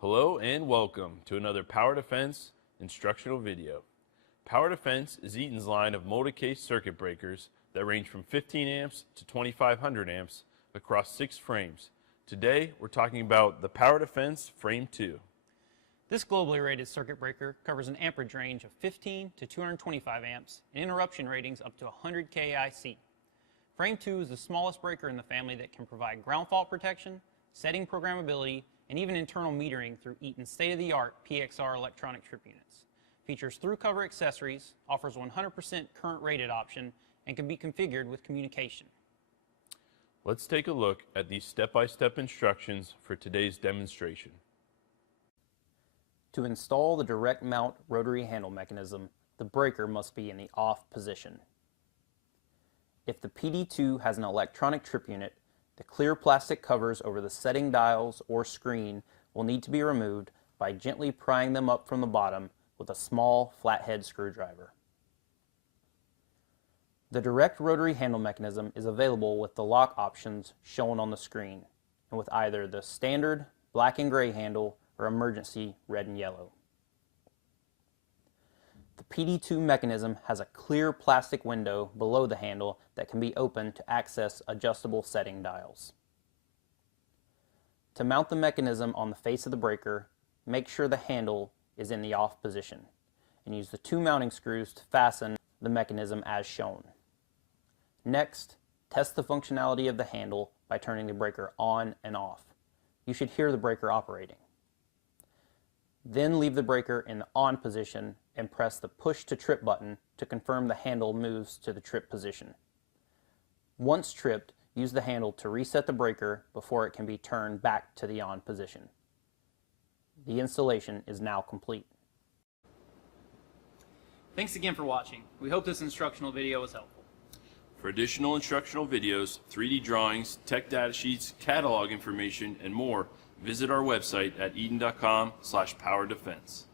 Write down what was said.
Hello and welcome to another Power Defense instructional video. Power Defense is Eaton's line of molded case circuit breakers that range from 15 amps to 2500 amps across 6 frames. Today we're talking about the Power Defense Frame 2. This globally rated circuit breaker covers an amperage range of 15 to 225 amps and interruption ratings up to 100 KIC. Frame 2 is the smallest breaker in the family that can provide ground fault protection, setting programmability, and even internal metering through Eaton's state-of-the-art PXR electronic trip units. Features through-cover accessories, offers 100% current rated option, and can be configured with communication. Let's take a look at these step-by-step instructions for today's demonstration. To install the direct mount rotary handle mechanism, the breaker must be in the off position. If the PD2 has an electronic trip unit, the clear plastic covers over the setting dials or screen will need to be removed by gently prying them up from the bottom with a small flathead screwdriver. The direct rotary handle mechanism is available with the lock options shown on the screen and with either the standard black and gray handle or emergency red and yellow. The PD2 mechanism has a clear plastic window below the handle that can be opened to access adjustable setting dials. To mount the mechanism on the face of the breaker, make sure the handle is in the off position and use the 2 mounting screws to fasten the mechanism as shown. Next, test the functionality of the handle by turning the breaker on and off. You should hear the breaker operating. Then leave the breaker in the on position and press the push to trip button to confirm the handle moves to the trip position. Once tripped, use the handle to reset the breaker before it can be turned back to the on position. The installation is now complete. Thanks again for watching. We hope this instructional video was helpful. For additional instructional videos, 3D drawings, tech data sheets, catalog information, and more, visit our website at eaton.com/powerdefense.